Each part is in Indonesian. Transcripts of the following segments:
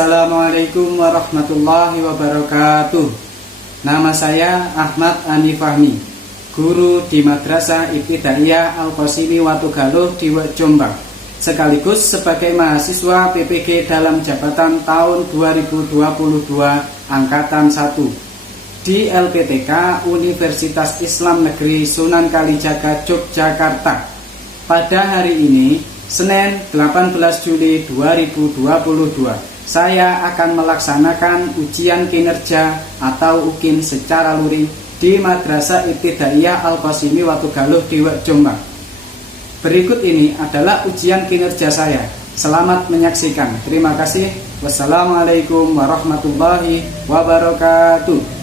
Assalamualaikum warahmatullahi wabarakatuh. Nama saya Ahmad Ani Fahmi, guru di Madrasah Ibtidaiyah Al-Qasimi Watugaluh di Jombang, sekaligus sebagai mahasiswa PPG dalam jabatan tahun 2022 Angkatan 1 di LPTK Universitas Islam Negeri Sunan Kalijaga, Yogyakarta. Pada hari ini, Senin 18 Juli 2022, saya akan melaksanakan ujian kinerja atau UKIN secara luring di Madrasah Ibtidaiyah Al-Qasimi Watugaluh di Jombang. Berikut ini adalah ujian kinerja saya. Selamat menyaksikan. Terima kasih. Wassalamualaikum warahmatullahi wabarakatuh.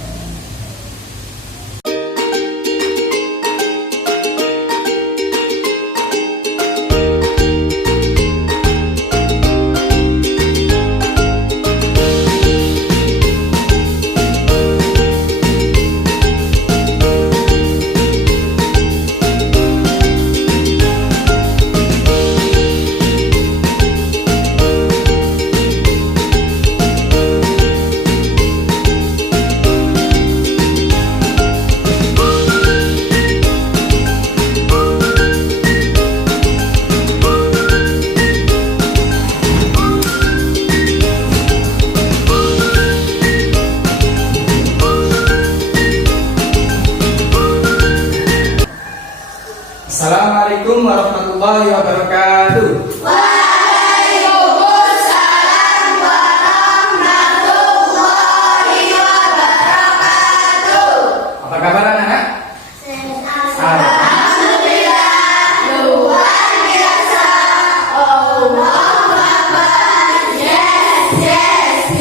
Assalamualaikum warahmatullahi wabarakatuh. Waalaikumsalam warahmatullahi wabarakatuh. Apa kabar anak-anak? Alhamdulillah, luar biasa. Allahu Akbar. Yes.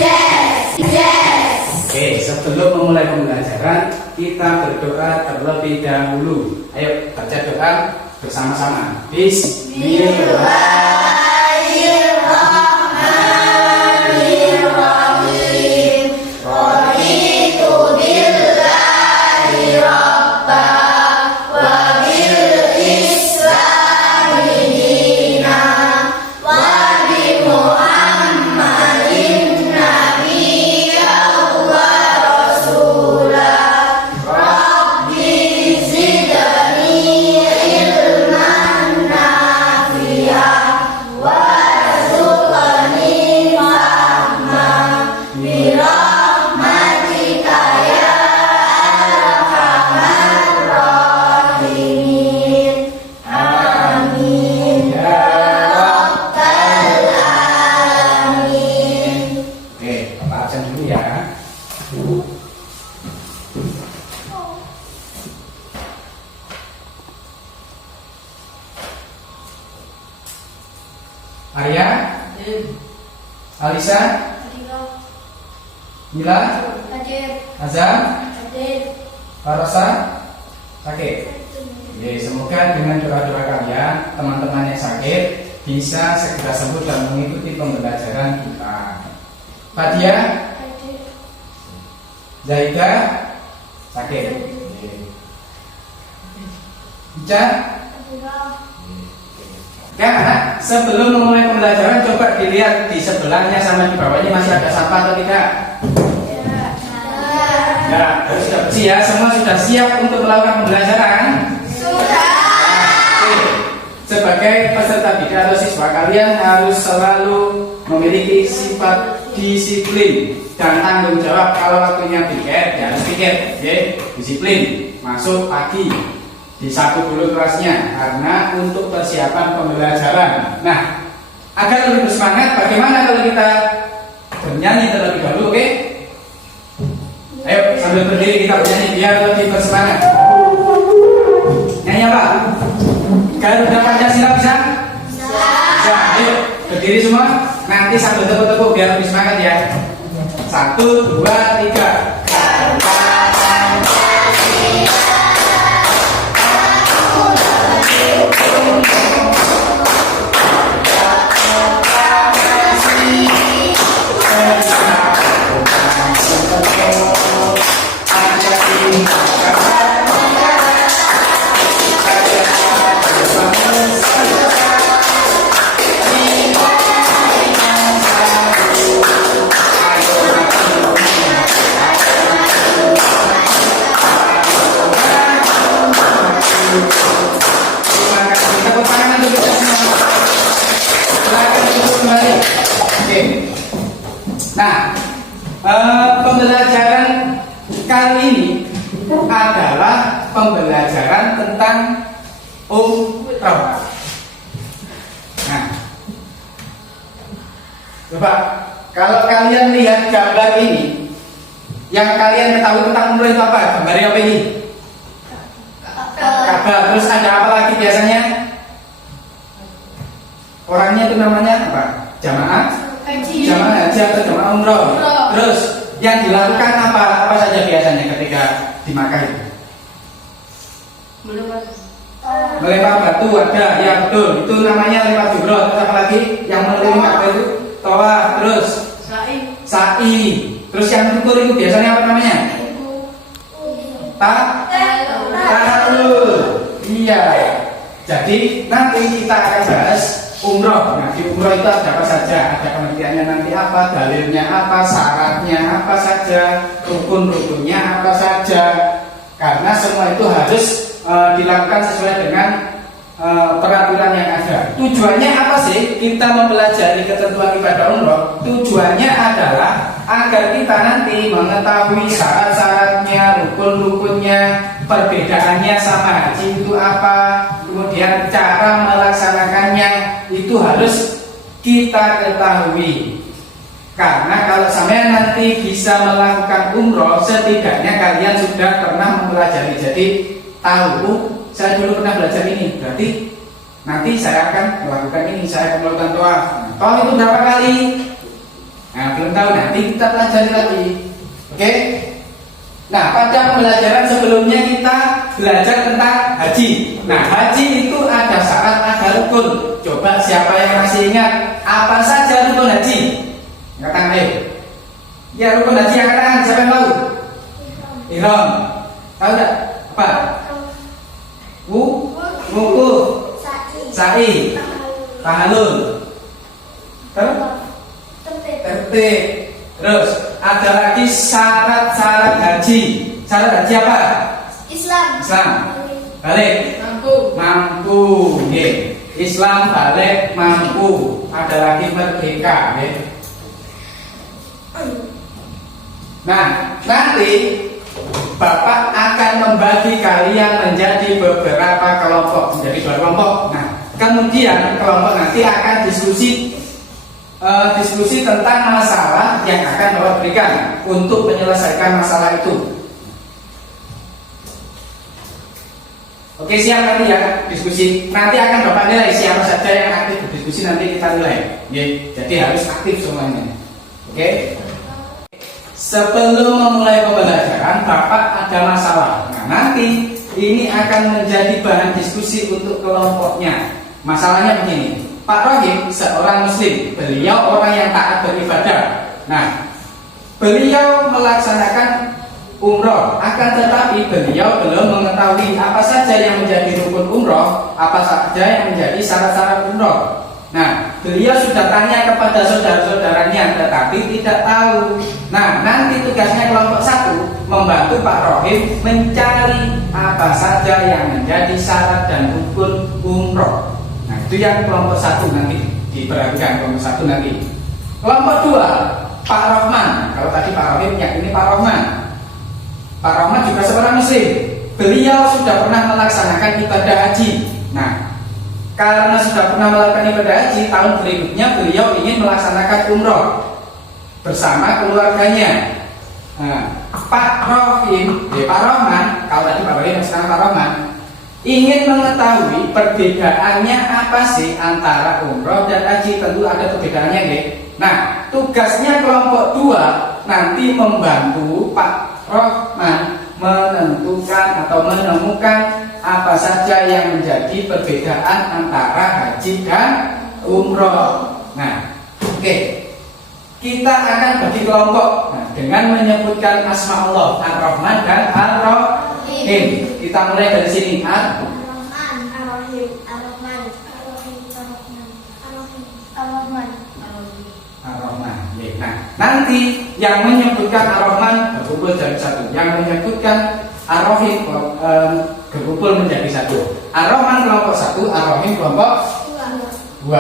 Oke, sebelum memulai pembelajaran, kita berdoa terlebih dahulu. Ayo baca doa bersama-sama. Bismillahirrahmanirrahim. Raditu billahi rabba wa bil islami dina wa bi Muhammadin nabiyyan wa rasulah. Rabbi zidni ilman nafi'an warzuqni fahman bi rahmatika ya arhamar rahimin. Amin ya rabbal alamin. Oke, Bapak absen dulu ya. Arya, Alisa, Mila, Azam, Farosa, sakit. Oke, semoga dengan doa-doa kalian, teman-teman yang sakit bisa segera sembuh dan mengikuti pembelajaran kita. Fatia, Zaida, sakit. Ica, ya anak, sebelum memulai pembelajaran coba dilihat di sebelahnya sama di bawahnya masih ada sampah atau tidak? Ya, sudah bersih ya, semua sudah siap untuk melakukan pembelajaran? Sudah. Oke. Sebagai peserta didik atau siswa, kalian harus selalu memiliki sifat disiplin dan tanggung jawab. Kalau waktunya piket, ya harus piket. Oke, disiplin. Masuk pagi, disapu dulu kelasnya karena untuk persiapan pembelajaran. Nah, agar lebih bersemangat, bagaimana kalau kita bernyanyi terlebih dahulu? Oke? Ayo sambil berdiri kita bernyanyi biar lebih bersemangat. Nyanyi apa? Garuda Pancasila bisa? Bisa. Ayo berdiri semua. Nanti sambil tepuk-tepuk biar lebih semangat ya. 1, 2, 3. pembelajaran kali ini adalah pembelajaran tentang umroh. Nah, coba kalau kalian lihat gambar ini, yang kalian ketahui tentang umroh itu apa? Gambarnya apa ini? Kabar. Terus ada apa lagi biasanya? Orangnya itu namanya apa? Jamaah Haji. jamaah haji atau jamaah umroh. Terus yang dilakukan apa saja biasanya ketika di Makkah itu? Melempar batu ada, ya betul. Itu namanya lempar jumroh. Terus apa lagi? Yang mengelilingi Ka'bah itu tawaf. Terus sa'i. Terus yang ukur itu biasanya apa namanya? Tahlul. Iya. Jadi nanti kita akan bahas umroh. Nah, di umroh itu ada apa saja? Ada pengertiannya nanti apa, dalilnya apa, syaratnya apa saja, rukun-rukunnya apa saja. Karena semua itu harus dilakukan sesuai dengan peraturan yang ada. Tujuannya apa sih kita mempelajari ketentuan ibadah umroh? Tujuannya adalah agar kita nanti mengetahui syarat-syaratnya, rukun-rukunnya, perbedaannya sama haji itu apa, kemudian cara melaksanakannya itu harus kita ketahui. Karena kalau sampai nanti bisa melakukan umroh, setidaknya kalian sudah pernah mempelajari. Jadi tahu, saya dulu pernah belajar ini, berarti nanti saya akan melakukan ini, saya akan melakukan tawaf. Tawaf itu berapa kali? Nah, belum tahu, nanti kita pelajari lagi. Oke? Nah, pada pembelajaran sebelumnya kita belajar tentang haji. Nah, haji itu ada syarat, ada rukun. Coba siapa yang masih ingat apa saja rukun haji? Angkat tangan, ayo. Ya, rukun haji angkat tangan, siapa yang tahu? Ihram. Tahu enggak? Apa? Wuku, sa'i, tahalul, tertib. Terus ada lagi syarat-syarat haji. Syarat haji apa? Islam. Balik. Mampu. Nggih. Islam balik mampu. Ada lagi merdeka. Nggih. Nah, nanti Bapak akan membagi kalian menjadi beberapa kelompok, menjadi 2 kelompok. Nah, kemudian kelompok nanti akan diskusi tentang masalah yang akan Bapak berikan untuk menyelesaikan masalah itu. Oke, siap nanti ya diskusi. Nanti akan Bapak nilai siapa saja yang aktif berdiskusi, nanti kita nilai. Jadi harus aktif semuanya. Oke. Sebelum memulai pembelajaran, Bapak ada masalah. Nah, nanti ini akan menjadi bahan diskusi untuk kelompoknya. Masalahnya begini, Pak Rohim seorang muslim, beliau orang yang taat beribadah. Nah, beliau melaksanakan umroh, akan tetapi beliau belum mengetahui apa saja yang menjadi rukun umroh, apa saja yang menjadi syarat-syarat umroh. Nah, beliau sudah tanya kepada saudara-saudaranya, tetapi tidak tahu. Nah, nanti tugasnya kelompok 1 membantu Pak Rohim mencari apa saja yang menjadi syarat dan rukun umroh. Nah, itu yang kelompok 1 nanti diperhatikan, kelompok 1 nanti. Kelompok 2, Pak Rohman. Kalau tadi Pak Rohim, yang ini Pak Rohman. Pak Rohman juga seorang muslim. Beliau sudah pernah melaksanakan ibadah haji. Nah, karena sudah pernah melakukan ibadah haji, tahun berikutnya beliau ingin melaksanakan umroh bersama keluarganya. Nah, Pak Rohim, Pak Rohman, kalau tadi Pak Rohim, sekarang Pak Rohman, ingin mengetahui perbedaannya apa sih antara umroh dan haji. Tentu ada perbedaannya, ya. Nah, tugasnya kelompok 2 nanti membantu Pak Rohman menentukan atau menemukan apa saja yang menjadi perbedaan antara haji dan umroh. Nah, oke. Kita akan bagi kelompok dengan menyebutkan asma Allah, Ar-Rahman dan Ar-Rahim. Kita mulai dari sini. Ar-Rahman. Nah, nanti yang menyebutkan Ar-Rahman berkumpul jadi 1, yang menyebutkan Ar-Rahim berkumpul menjadi 1. Ar-Rahman kelompok 1, Ar-Rahim kelompok 2.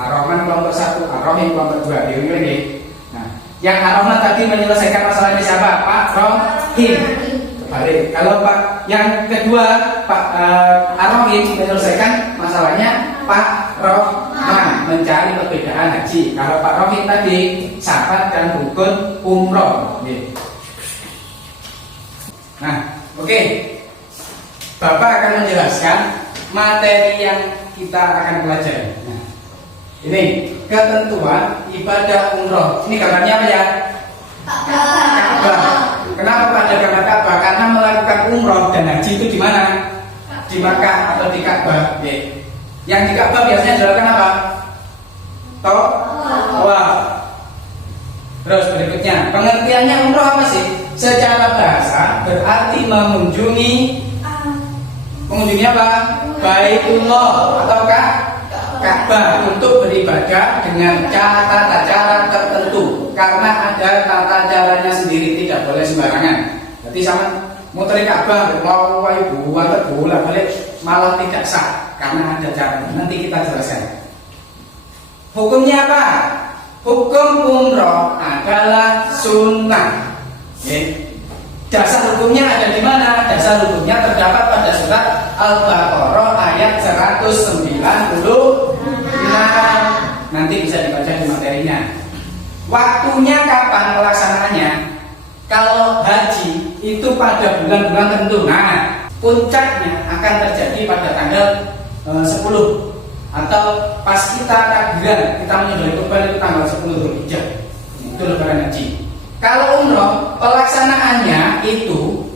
Ar-Rahman kelompok 1, Ar-Rahim kelompok 2. Diulangi. Nah, Yang Ar-Rahman tadi menyelesaikan masalahnya siapa? Pak Rohim. Balik. Kalau Pak yang kedua Pak Ar-Rahim menyelesaikan masalahnya Pak Rohman mencari perbedaan haji. Kalau Pak Rohim tadi syarat dan rukun umroh. Nah, oke. Bapak akan menjelaskan materi yang kita akan pelajari. Nah, ini ketentuan ibadah umroh. Ini gambarnya apa ya? Ka'bah. Kenapa pada gambar Ka'bah? Karena melakukan umroh dan haji itu di mana? Di Makkah atau di Ka'bah. Yang di Ka'bah biasanya dilakukan apa? Tawaf. Terus berikutnya, pengertiannya umroh apa sih? Secara bahasa berarti mengunjungi apa? Baitullah atau Ka'bah untuk beribadah dengan tata cara tertentu. Karena ada tata caranya sendiri, tidak boleh sembarangan. Jadi sama muter Ka'bah, mau ibu atau bola balik malah tidak sah karena ada caranya. Nanti kita jelaskan. Hukumnya apa? Hukum umroh adalah sunnah. Dasar hukumnya ada di mana? Dasar hukumnya terdapat pada surat Al-Baqarah ayat 196. Nanti bisa dibaca di materinya. Waktunya kapan pelaksanaannya? Kalau haji itu pada bulan-bulan tertentu. Nah, puncaknya akan terjadi pada tanggal 10 atau pas kita takbiran, kita menyembelih kurban itu tanggal 10 Dzulhijjah. Itu lebaran haji. Kalau umroh, pelaksanaannya itu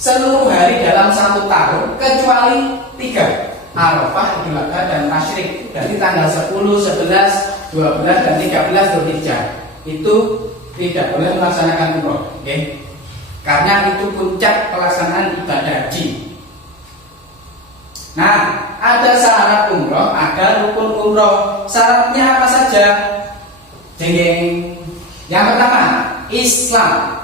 seluruh hari dalam 1 tahun kecuali 3, Arafah, Idul Adha, dan Tasyrik. Jadi tanggal 10, 11, 12, dan 13 Dzulhijjah itu tidak boleh melaksanakan umroh, karena itu puncak pelaksanaan ibadah haji. Nah, ada syarat umroh, ada rukun umroh. Syaratnya apa saja? Yang pertama, Islam.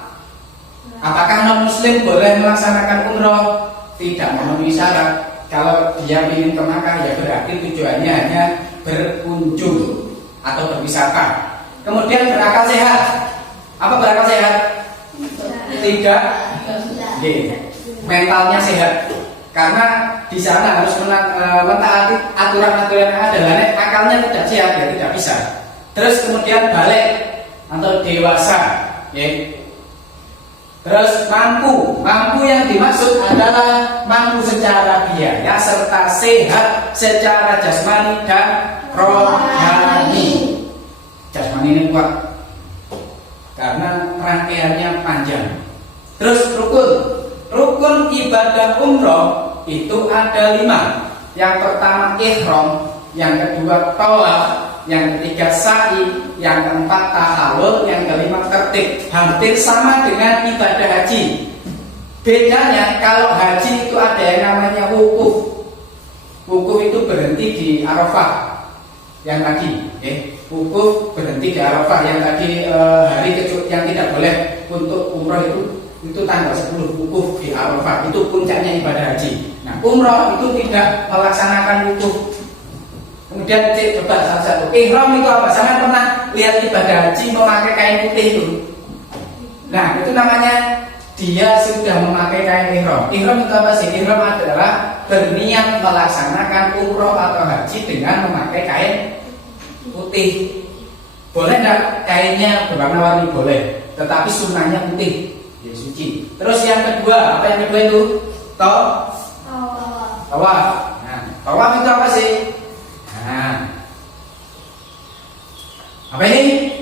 Apakah non-muslim boleh melaksanakan umroh? Tidak memenuhi syarat. Kalau dia ingin ke Makkah, ya berarti tujuannya hanya berkunjung atau berwisata. Kemudian berakal sehat. Apa berakal sehat? Tidak. Mentalnya sehat. Karena di sana harus mentaati aturan-aturan yang ada. Akalnya tidak sehat, ya tidak bisa. Terus kemudian balik atau dewasa, Terus mampu yang dimaksud adalah mampu secara biaya serta sehat secara jasmani dan rohani. Jasmani ini kuat karena rangkaiannya panjang. Terus rukun ibadah umroh itu ada 5. Yang pertama ihram, yang kedua tawaf, yang ketiga sa'i, yang keempat tahallul, yang kelima tertib. Hampir sama dengan ibadah haji. Bedanya kalau haji itu ada yang namanya wukuf. Wukuf itu berhenti di Arafah. Yang tadi, wukuf berhenti di Arafah. Yang tadi hari yang tidak boleh untuk umroh itu tanggal 10 wukuf di Arafah. Itu puncaknya ibadah haji. Nah, umroh itu tidak melaksanakan wukuf. Kemudian coba salah satu, ihram itu apa? Saya pernah lihat ibadah haji memakai kain putih itu. Nah, itu namanya dia sudah memakai kain ihram. Ihram itu apa sih? Ihram adalah berniat melaksanakan umroh atau haji dengan memakai kain putih. Boleh enggak kainnya berwarna-warni? Boleh. Tetapi sunnahnya putih, ya suci. Terus yang kedua, apa yang kedua itu? Tawaf. Nah, tawaf itu apa sih? Nah, apa ini?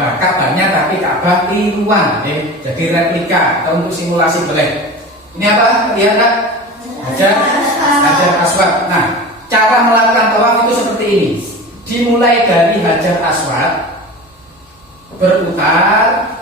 Ka'bahnya tapi Ka'bah tiruan, jadi replika atau untuk simulasi boleh. Ini apa? Lihat tak? Hajar Aswad. Nah, cara melakukan tawaf itu seperti ini. Dimulai dari Hajar Aswad, berputar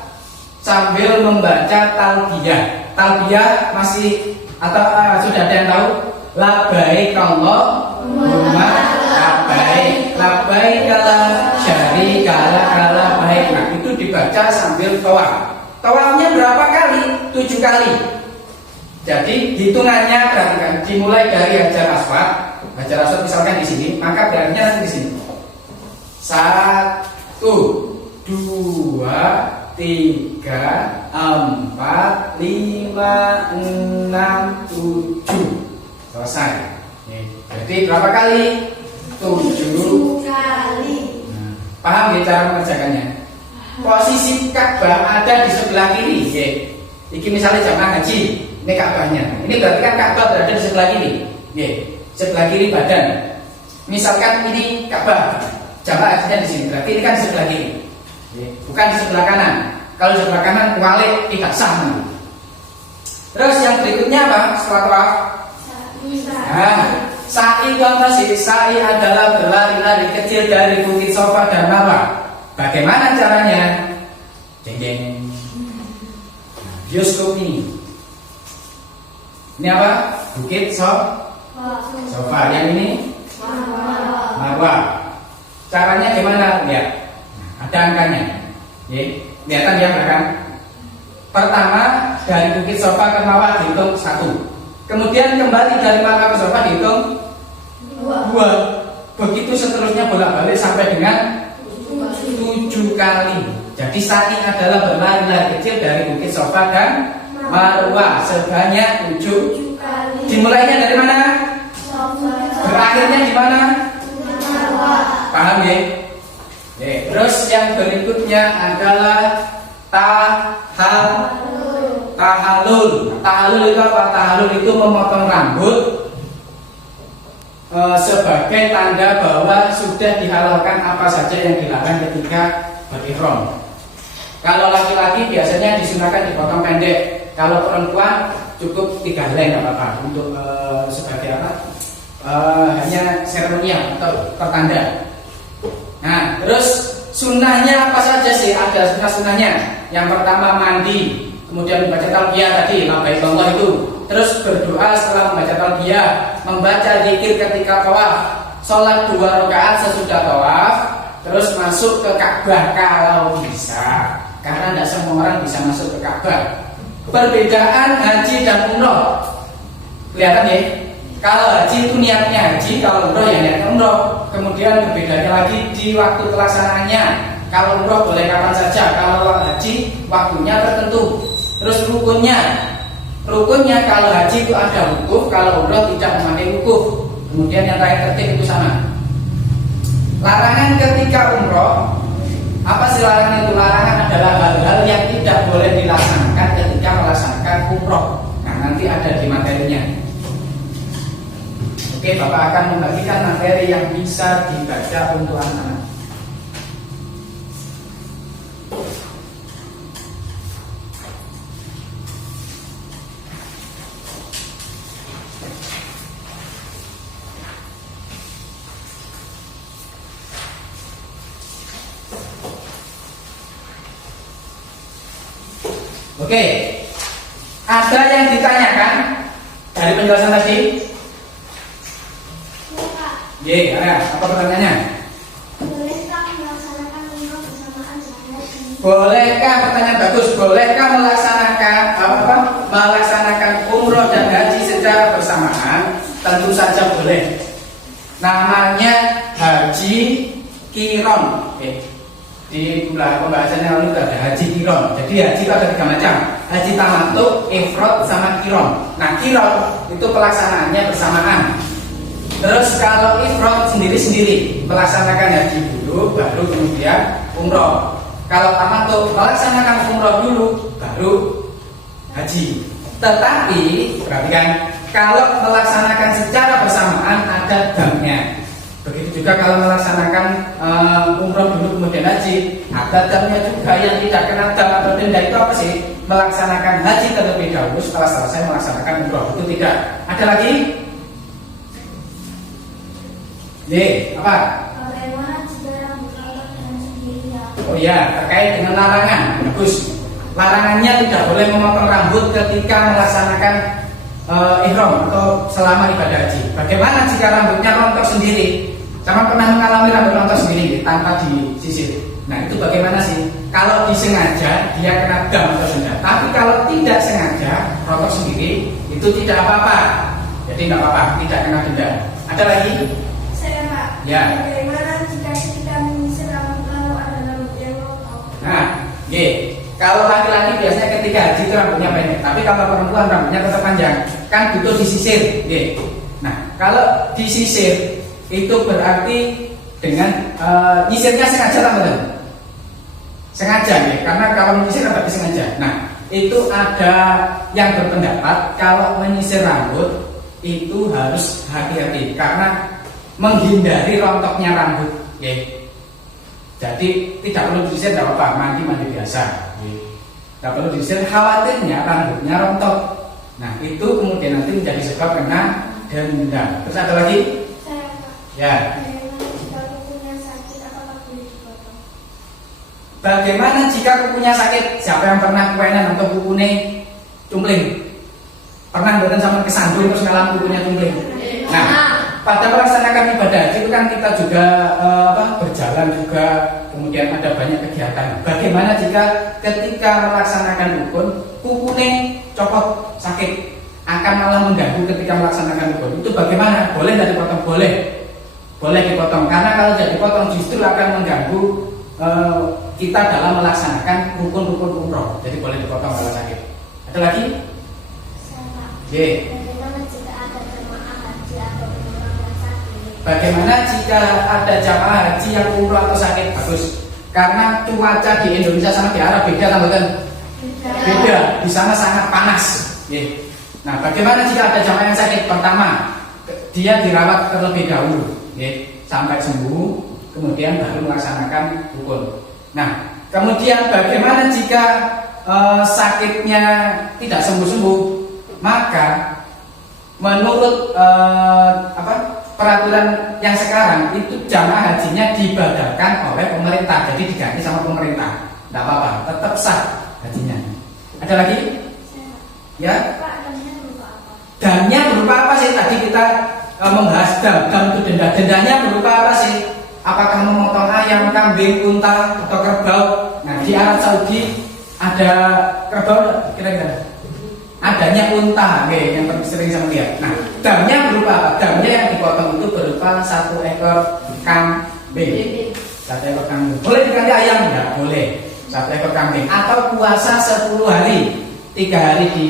sambil membaca talbiyah. Talbiyah masih atau sudah ada yang tahu? Labbaik Allahumma labbaik, labbaik la syarika lak labbaik. Nah, itu dibaca sambil tawaf. Tawafnya berapa kali? 7 kali. Jadi hitungannya perhatikan, dimulai dari Hajar Aswad. Hajar Aswad misalkan di sini, maka berarti nanti di sini. 1, 2, 2, 3, 4, 5, 6, 7. Selesai. Jadi berapa kali? 7 kali. Paham ya cara mengerjakannya? Posisi Ka'bah ada di sebelah kiri. Ini misalnya jamaah haji, ini Ka'bahnya. Ini berarti kan Ka'bah berada di sebelah kiri. Sebelah kiri badan. Misalkan ini Ka'bah, jamaah hajinya di sini. Berarti ini kan di sebelah kiri. Bukan di sebelah kanan. Kalau di sebelah kanan walik tidak sah. Terus yang berikutnya apa? Setelah tawaf. Sa'i kontasi. Sa'i adalah berlari-lari kecil dari Bukit Sofa dan Marwah. Bagaimana caranya? Jeng-jeng. Bioskop ini. Ini apa? Bukit Sofa. Yang ini Marwah. Caranya gimana? Lihat. Ada angkanya. Kelihatan ya belakang. Pertama dari Bukit Sofa ke Marwah dihitung 1. Kemudian kembali dari Marwah ke Sofa dihitung 2. Begitu seterusnya bolak-balik sampai dengan 7 kali. Jadi sa'i adalah berlari-lari kecil dari Bukit Sofa dan Marwah sebanyak 7 kali. Dimulainya dari mana? Berakhirnya di mana? Paham ya? Terus yang berikutnya adalah tahalul. Tahalul itu apa? Tahalul itu memotong rambut sebagai tanda bahwa sudah dihalalkan apa saja yang dilarang ketika berihram. Kalau laki-laki biasanya disunahkan dipotong pendek. Kalau perempuan cukup 3 helai nggak apa-apa untuk sebagai apa? Hanya seremonial atau pertanda. Nah, terus sunnahnya apa saja sih? Ada sunnah-sunnahnya. Yang pertama mandi, kemudian membaca talbiyah tadi, labbaik Allah itu. Terus berdoa setelah membaca talbiyah, membaca zikir ketika tawaf, sholat 2 rakaat sesudah tawaf, terus masuk ke Ka'bah kalau bisa. Karena tidak semua orang bisa masuk ke Ka'bah. Perbedaan haji dan umroh. Kelihatan ya? Kalau haji itu niatnya haji, kalau umroh ya niatnya umroh. Kemudian berbedanya lagi di waktu pelaksanaannya. Kalau umroh boleh kapan saja, kalau haji waktunya tertentu. Terus rukunnya kalau haji itu ada wukuf, kalau umroh tidak memakai wukuf. Kemudian yang terakhir tertib itu sama. Larangan ketika umroh, apa sih larangan itu? Larangan adalah hal-hal yang tidak boleh dilaksanakan ketika melaksanakan umroh. Nah, nanti ada di materinya. Oke, Bapak akan membagikan materi yang bisa dibaca untuk anak-anak. Oke, ada yang ditanyakan dari penjelasan tadi? Apa pertanyaannya? Bolehkah melaksanakan umroh bersamaan dengan haji? Bolehkah, pertanyaan bagus. Bolehkah melaksanakan umroh dan haji secara bersamaan? Tentu saja boleh. Namanya haji kiron. Di pembahasannya lalu ada haji kiron. Jadi haji itu ada 3 macam. Haji tamattu, ifrad, sama kiron. Nah, kiron itu pelaksanaannya bersamaan. Terus kalau ifrad sendiri-sendiri, melaksanakan haji dulu, baru kemudian umroh. Kalau tamattu, melaksanakan umroh dulu, baru haji. Tetapi perhatikan, kalau melaksanakan secara bersamaan ada damnya. Begitu juga kalau melaksanakan umroh dulu kemudian haji, ada damnya juga. Yang tidak kena dam atau denda itu apa sih? Melaksanakan haji terlebih dahulu setelah selesai melaksanakan umroh. Itu tidak. Ada lagi? Apa? Bagaimana jika rambut rontok dengan sendirinya? Oh iya, terkait dengan larangan. Bagus. Larangannya tidak boleh memotong rambut ketika melaksanakan ihram atau selama ibadah haji. Bagaimana jika rambutnya rontok sendiri? Sama pernah mengalami rambut rontok sendiri tanpa disisir. Nah, itu bagaimana sih? Kalau disengaja dia kena dam atau denda. Tapi kalau tidak sengaja rontok sendiri itu tidak apa-apa. Jadi nggak apa-apa, tidak kena denda. Ada lagi? Saya, Pak. Ya. Bagaimana jika kita menyisir rambut lalu ada rambut yang rontok? Oke, kalau laki-laki biasanya ketika haji itu rambutnya pendek, tapi kalau perempuan rambutnya tetap panjang, kan butuh disisir. Oke. Nah, kalau disisir itu berarti dengan nyisirnya sengaja tak betul? Sengaja ya, karena kalau menyisir berarti sengaja. Nah, itu ada yang berpendapat kalau menyisir rambut itu harus hati-hati karena menghindari rontoknya rambut. Ya. Jadi tidak perlu disisir, tidak apa-apa, mandi biasa. Tidak perlu disisir, khawatirnya rambutnya rontok. Nah, itu kemudian nanti menjadi sebab kena denda. Terus ada lagi? Saya Pak. Ya. Bagaimana jika kukunya sakit, apakah boleh dipotong? Bagaimana jika kukunya sakit? Siapa yang pernah kuenan atau kukunya cumpling? Pernah buatan sama kesandung terus ngalam kukunya cumpling? Nah, pada melaksanakan ibadah haji itu kan kita juga berjalan juga, kemudian ada banyak kegiatan. Bagaimana jika ketika melaksanakan rukun kukunya copot sakit, akan malah mengganggu ketika melaksanakan rukun? Itu bagaimana? Boleh tidak dipotong? Boleh, boleh dipotong. Karena kalau tidak dipotong justru akan mengganggu kita dalam melaksanakan rukun-rukun umroh. Jadi boleh dipotong kalau sakit. Ada lagi? Saya Pak. Ye. Bagaimana jika ada jemaah haji Bagaimana jika ada jamaah haji yang umroh dan sakit? yang umroh atau sakit? Bagus. Karena cuaca di Indonesia sama di Arab beda, tambahan. Beda. Di sana sangat panas. Ye. Nah, bagaimana jika ada jamaah yang sakit? Pertama, dia dirawat terlebih dahulu, sampai sembuh, kemudian baru melaksanakan rukun. Nah, kemudian bagaimana jika sakitnya tidak sembuh-sembuh? Maka menurut peraturan yang sekarang itu jamaah hajinya dibadalkan oleh pemerintah, jadi diganti sama pemerintah. Tidak apa-apa, tetap sah hajinya. Ada lagi? Ya? Pak, damnya berupa apa? Damnya berupa apa sih? Tadi kita membahas dam itu denda. Dendanya berupa apa sih? Apakah memotong ayam, kambing, unta, atau kerbau? Nah, di Arab Saudi ada kerbau kira-kira? Adanya unta, yang sering saya lihat. Nah, damnya berupa apa? Damnya yang dipotong itu berupa 1 ekor kambing. 1 ekor kambing. Boleh diganti ayam? Tidak boleh. 1 ekor kambing. Atau puasa 10 hari. 3 hari di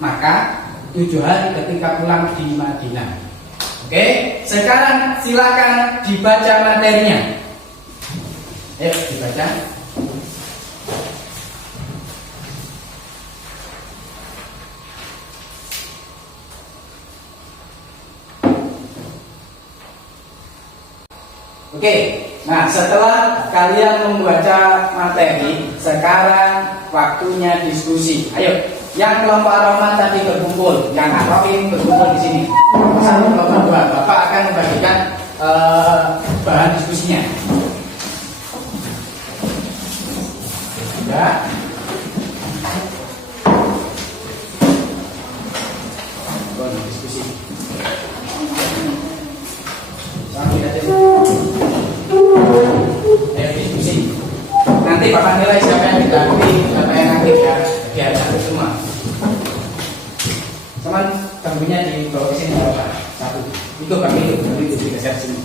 Makkah, 7 hari ketika pulang di Madinah. Oke, sekarang silakan dibaca materinya. Dibaca. Oke, nah setelah kalian membaca materi, sekarang waktunya diskusi. Ayo, yang kelompok Ar-Rahman tadi berkumpul, yang Ar-Rahim berkumpul di sini. Satu kelompok 2, Bapak akan membagikan bahan diskusinya. Ya. Diskusi. Diskusi. Nanti Bapak nilai siapa yang diganti, siapa yang aktif ya. Biar satu semua. Cuman tangguhnya di bawah sini Bapak. Satu. Itu kami itu digeser sini.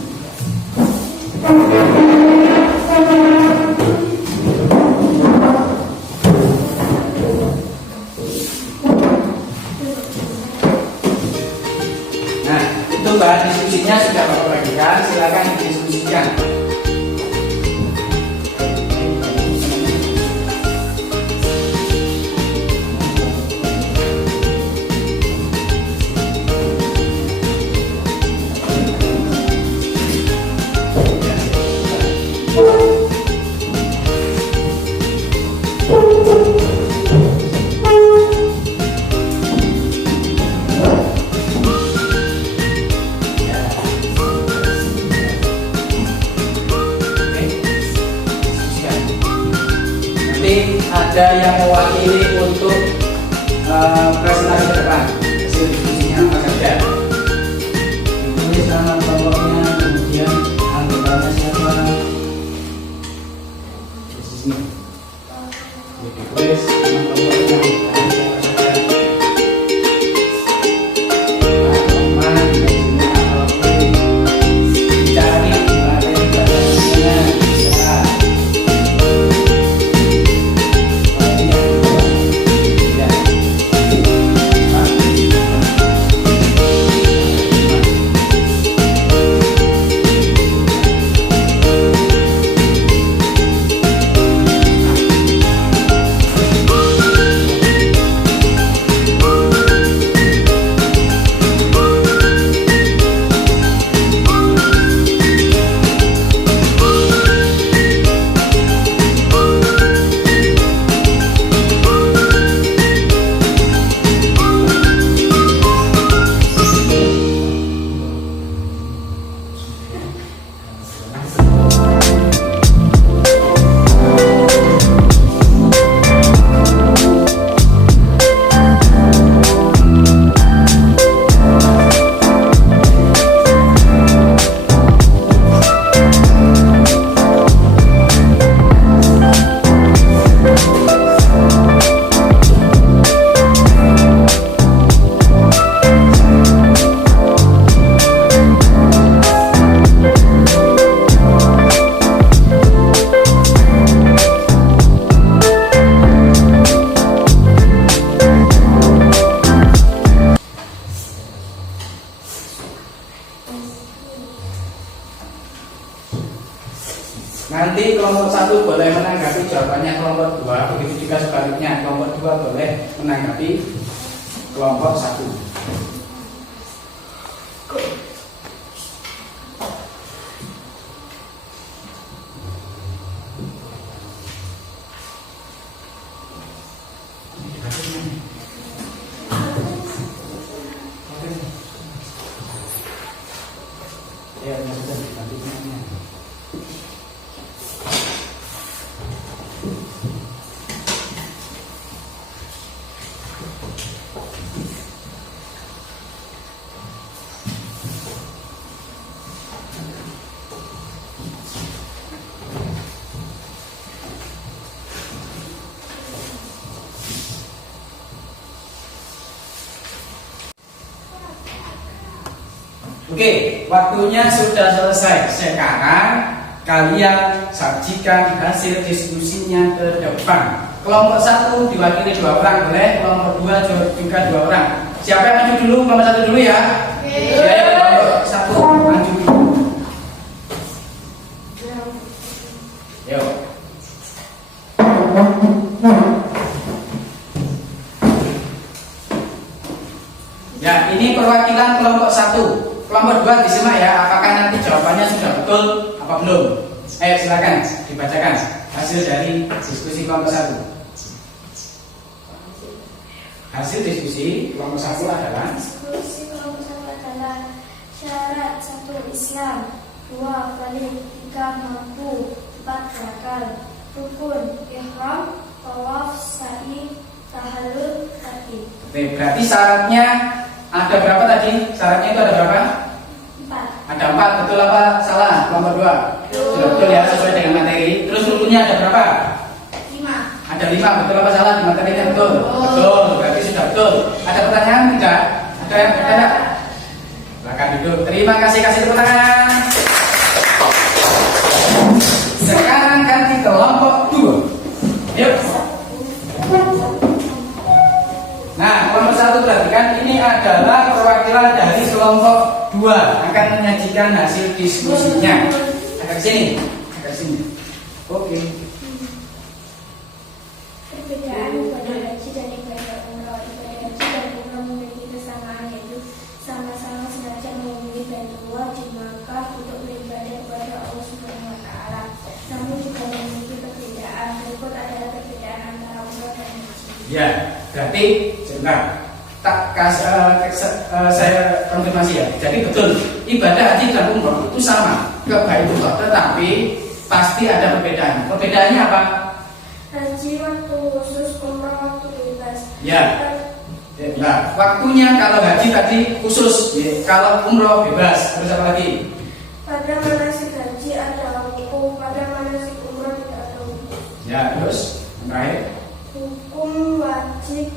Nah, itu bahan diskusinya sudah Bapak bagikan, silakan didiskusikan. Ada yang mewakili untuk presentasi ke depan, hasil diskusinya apa saja. Ditulis nama kelompoknya, kemudian anggotanya siapa. Di sini. Ditulis nama kelompoknya, siapa saja. Cari materi belajarnya bisa. Nanti kelompok 1 boleh menanggapi jawabannya kelompok 2, begitu juga sebaliknya kelompok 2 boleh menanggapi kelompok 1. Oke, waktunya sudah selesai. Sekarang kalian sajikan hasil diskusinya ke depan. Kelompok 1 diwakili 2 orang boleh, kelompok 2 juga 2 orang. Siapa yang maju dulu? Kelompok 1 dulu ya. Ya, kelompok 1 maju dulu. Yuk. Ya, ini perwakilan kelompok 1. Kelompok 2 disimak ya, apakah nanti jawabannya sudah betul apa belum? Ayo silakan dibacakan hasil dari diskusi kelompok 1. Hasil diskusi kelompok 1 adalah Diskusi kelompok 1 adalah syarat 1 Islam, 2 balik, 3 mampu, 4 berakal, rukun, ihram, tawaf, sa'i, tahallul, takbir. Oke, berarti syaratnya ada berapa tadi? Syaratnya itu ada berapa? 4. Ada 4, betul apa salah? Kelompok 2 sudah betul ya, sesuai dengan materi. Terus rukunnya ada berapa? 5. Ada 5, betul apa salah? Di materinya betul? Betul, berarti sudah betul. Ada pertanyaan tidak? Ada yang bertanya? Silakan duduk. Terima kasih, kasih tepuk tangan. Sekarang ganti kelompok 2. Yuk. Nah, kelompok 1 perhatikan, ini adalah perwakilan dari kelompok 2 akan menyajikan hasil diskusinya. Agak sini, agak sini. Oke. Perbedaan ibadah haji dan ibadah umroh. Ibadah haji dan umroh memiliki kesamaan, yaitu sama-sama sengaja mengunjungi Baitullah di Makkah untuk beribadah kepada Allah Subhanahu wa taala. Namun juga memiliki perbedaan. Berikut adalah perbedaan antara umroh dan haji. Ya, berarti sebentar. Saya konfirmasi ya. Jadi betul, ibadah haji dan umroh itu sama ke Baitullah, tetapi pasti ada perbedaan. Perbedaannya apa? Haji waktu khusus, umroh waktu bebas. Ya. Nah, waktunya kalau haji tadi khusus, ya. Kalau umroh bebas. Terus apa lagi? Pada manasik haji ada hukum, pada manasik umroh tidak ada hukum. Ya, terus yang terakhir. Hukum wajib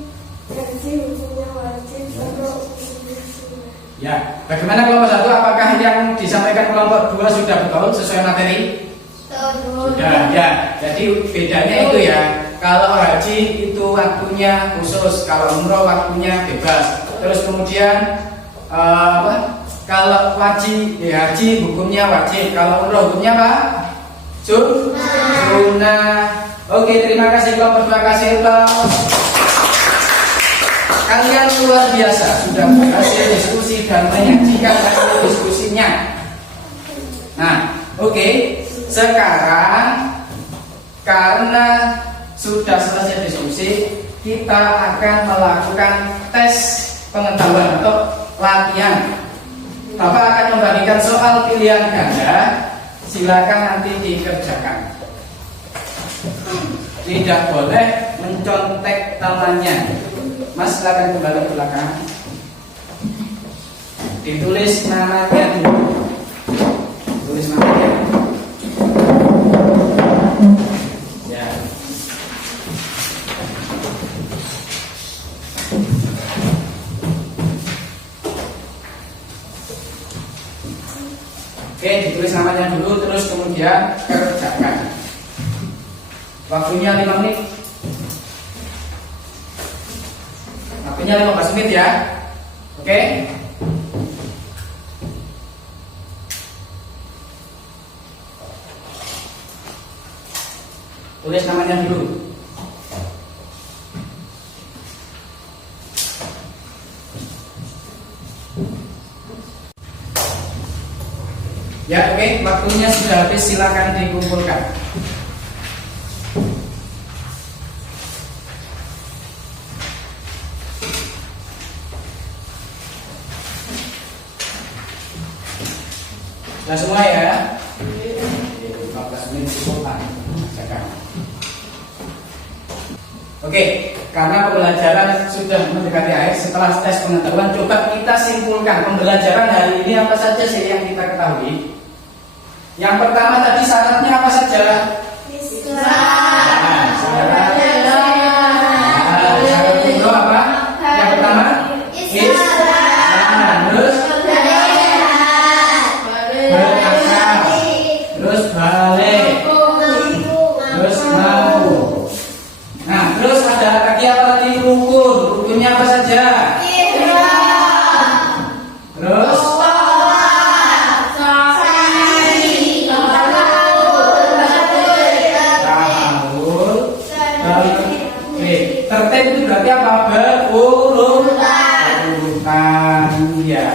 haji, hukumnya wajib, umroh hukumnya sunnah. Ya, bagaimana kelompok 1? Apakah yang disampaikan kelompok 2 sudah betul sesuai materi? Sudah, ya. Jadi bedanya itu ya. Kalau haji itu waktunya khusus, kalau umroh waktunya bebas. Terus kemudian kalau wajib ya, haji hukumnya wajib, kalau umroh hukumnya apa? Sunnah. Oke, terima kasih kelompok 2, kasih aplaus. Kalian luar biasa sudah berhasil diskusi dan menyajikan hasil diskusinya. Nah, oke. Sekarang karena sudah selesai diskusi, kita akan melakukan tes pengetahuan atau latihan. Bapak akan membagikan soal pilihan ganda. Silakan nanti dikerjakan. Tidak boleh mencontek temannya. Mas, silakan kembali ke belakang. Ditulis namanya dulu. Tulis namanya. Ya. Oke, ditulis namanya dulu, terus kemudian kerjakan. Waktunya 5 menit. Waktunya 15 menit ya. Oke. Tulis namanya dulu. Ya, oke, waktunya sudah habis, silakan dikumpulkan. Sudah semua ya? 15 menit cukup lah. Oke, karena pembelajaran sudah mendekati akhir, setelah tes pengetahuan, coba kita simpulkan pembelajaran hari ini apa saja sih yang kita ketahui. Yang pertama tadi syaratnya apa saja? Syarat itu apa? Yang pertama terus berakal, terus balik, terus mampu. Nah, terus ada lagi apa lagi? Rukun. Rukunnya apa saja? Terus tertib itu berarti apa? Berurutan. Ya,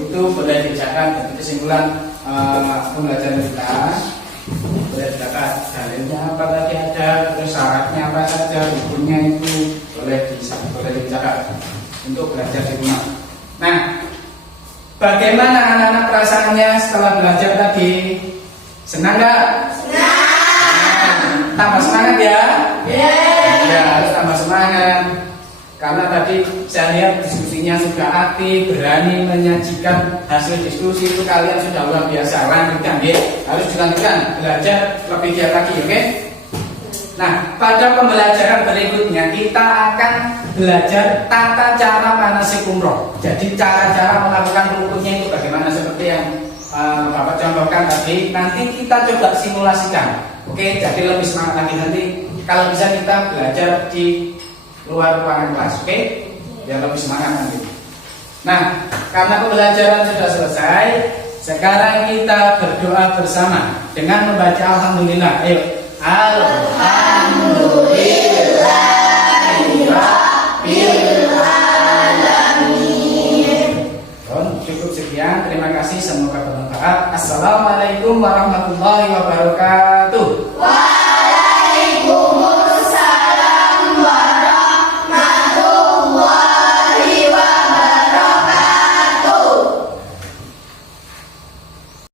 itu boleh dicatat. Jadi kesimpulan pembelajaran kita boleh dicatat. Dalilnya apa tadi ada, terus syaratnya apa saja, rukunnya itu boleh dicatat untuk belajar di rumah. Nah, bagaimana anak-anak perasaannya setelah belajar tadi? Senang nggak? Senang. Tambah semangat ya? Ya, harus tambah semangat. Karena tadi saya lihat diskusinya sudah aktif, berani menyajikan hasil diskusi itu, kalian sudah luar biasa. Lanjutkan ya, harus dilanjutkan, belajar lebih giat lagi, oke? Nah, pada pembelajaran berikutnya kita akan belajar tata cara manasik umroh. Jadi cara-cara melakukan rukunnya itu bagaimana, seperti yang Bapak contohkan tadi. Nanti kita coba simulasikan, oke? Jadi lebih semangat lagi nanti. Kalau bisa kita belajar di luar ruangan kelas, oke? Biar lebih semangat nanti. Nah, karena pembelajaran sudah selesai, sekarang kita berdoa bersama dengan membaca Alhamdulillah. Ayo, Alhamdulillahirrahmanirrahim. Cukup sekian, terima kasih, semoga bermanfaat. Assalamualaikum warahmatullahi wabarakatuh.